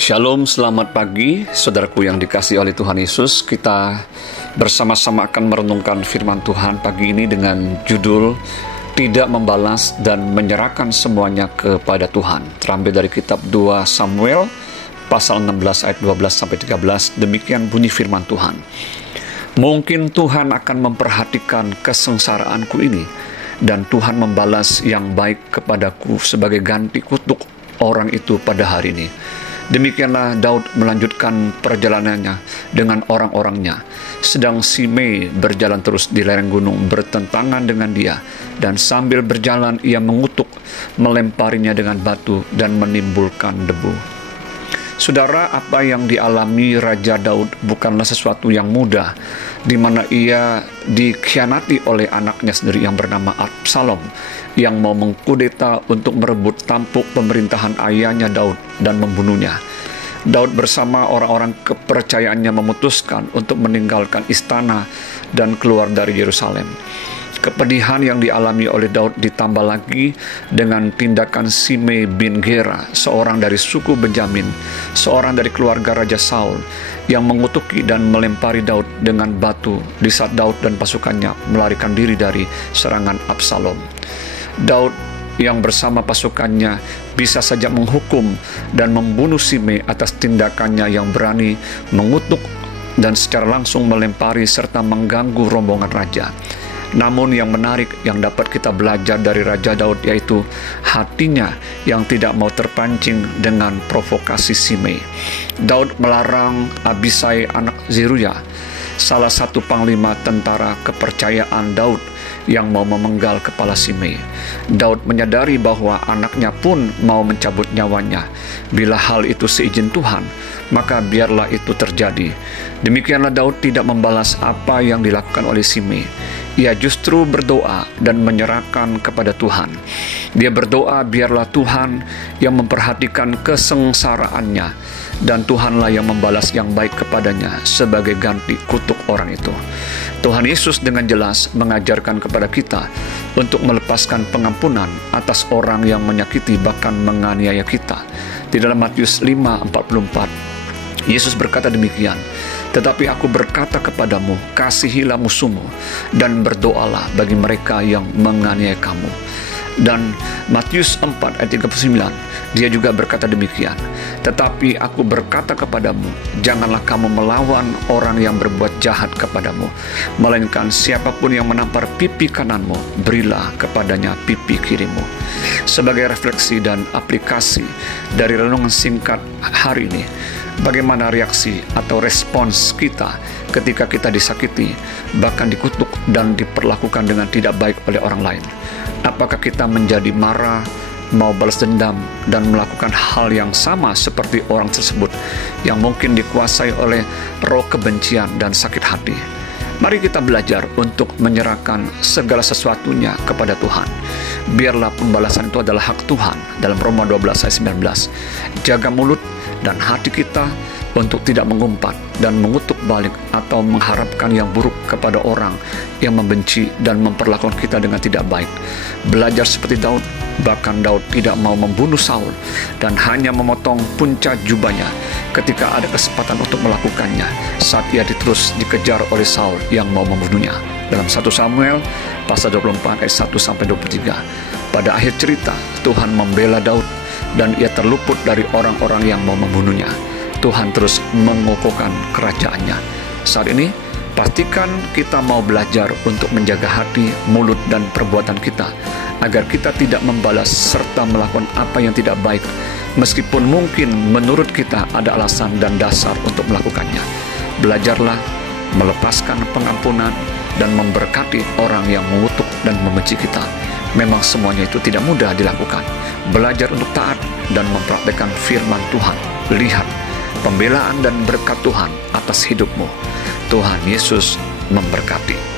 Shalom, selamat pagi saudaraku yang dikasihi oleh Tuhan Yesus. Kita bersama-sama akan merenungkan firman Tuhan pagi ini dengan judul Tidak Membalas dan Menyerahkan Semuanya Kepada Tuhan. Terambil dari kitab 2 Samuel pasal 16 ayat 12-13. Demikian bunyi firman Tuhan. Mungkin Tuhan akan memperhatikan kesengsaraanku ini, dan Tuhan membalas yang baik kepadaku sebagai ganti kutuk orang itu pada hari ini. Demikianlah Daud melanjutkan perjalanannya dengan orang-orangnya, sedang Simei berjalan terus di lereng gunung bertentangan dengan dia, dan sambil berjalan ia mengutuk, melemparinya dengan batu dan menimbulkan debu. Saudara, apa yang dialami Raja Daud bukanlah sesuatu yang mudah, di mana ia dikhianati oleh anaknya sendiri yang bernama Absalom, yang mau mengkudeta untuk merebut tampuk pemerintahan ayahnya Daud dan membunuhnya. Daud bersama orang-orang kepercayaannya memutuskan untuk meninggalkan istana dan keluar dari Yerusalem. Kepedihan yang dialami oleh Daud ditambah lagi dengan tindakan Simei bin Gera, seorang dari suku Benjamin, seorang dari keluarga Raja Saul, yang mengutuki dan melempari Daud dengan batu di saat Daud dan pasukannya melarikan diri dari serangan Absalom. Daud yang bersama pasukannya bisa saja menghukum dan membunuh Simei atas tindakannya yang berani mengutuk dan secara langsung melempari serta mengganggu rombongan raja. Namun yang menarik yang dapat kita belajar dari Raja Daud yaitu hatinya yang tidak mau terpancing dengan provokasi Simei. Daud melarang Abisai anak Zeruya, salah satu panglima tentara kepercayaan Daud, yang mau memenggal kepala Simei. Daud menyadari bahwa anaknya pun mau mencabut nyawanya. Bila hal itu seizin Tuhan, maka biarlah itu terjadi. Demikianlah Daud tidak membalas apa yang dilakukan oleh Simei. Ia justru berdoa dan menyerahkan kepada Tuhan. Dia berdoa biarlah Tuhan yang memperhatikan kesengsaraannya, dan Tuhanlah yang membalas yang baik kepadanya sebagai ganti kutuk orang itu. Tuhan Yesus dengan jelas mengajarkan kepada kita untuk melepaskan pengampunan atas orang yang menyakiti bahkan menganiaya kita. Di dalam Matius 5:44, Yesus berkata demikian, "Tetapi aku berkata kepadamu, kasihilah musuhmu dan berdoalah bagi mereka yang menganiaya kamu." Dan Matius 4 ayat 39, dia juga berkata demikian, "Tetapi aku berkata kepadamu, janganlah kamu melawan orang yang berbuat jahat kepadamu, melainkan siapapun yang menampar pipi kananmu, berilah kepadanya pipi kirimu." Sebagai refleksi dan aplikasi dari renungan singkat hari ini, bagaimana reaksi atau respons kita ketika kita disakiti, bahkan dikutuk dan diperlakukan dengan tidak baik oleh orang lain? Apakah kita menjadi marah, mau balas dendam, dan melakukan hal yang sama seperti orang tersebut yang mungkin dikuasai oleh roh kebencian dan sakit hati? Mari kita belajar untuk menyerahkan segala sesuatunya kepada Tuhan. Biarlah pembalasan itu adalah hak Tuhan. Dalam Roma 12 ayat 19, jaga mulut dan hati kita untuk tidak mengumpat dan mengutuk balik atau mengharapkan yang buruk kepada orang yang membenci dan memperlakukan kita dengan tidak baik. Belajar seperti Daud, bahkan Daud tidak mau membunuh Saul dan hanya memotong puncak jubahnya ketika ada kesempatan untuk melakukannya saat ia terus dikejar oleh Saul yang mau membunuhnya. Dalam 1 Samuel pasal 24 ayat 1-23, pada akhir cerita Tuhan membela Daud dan ia terluput dari orang-orang yang mau membunuhnya. Tuhan terus mengokohkan kerajaannya. Saat ini, pastikan kita mau belajar untuk menjaga hati, mulut, dan perbuatan kita, agar kita tidak membalas serta melakukan apa yang tidak baik, meskipun mungkin menurut kita ada alasan dan dasar untuk melakukannya. Belajarlah melepaskan pengampunan dan memberkati orang yang mengutuk dan membenci kita. Memang semuanya itu tidak mudah dilakukan. Belajar untuk taat dan mempraktikkan firman Tuhan. Lihat pembelaan dan berkat Tuhan atas hidupmu. Tuhan Yesus memberkati.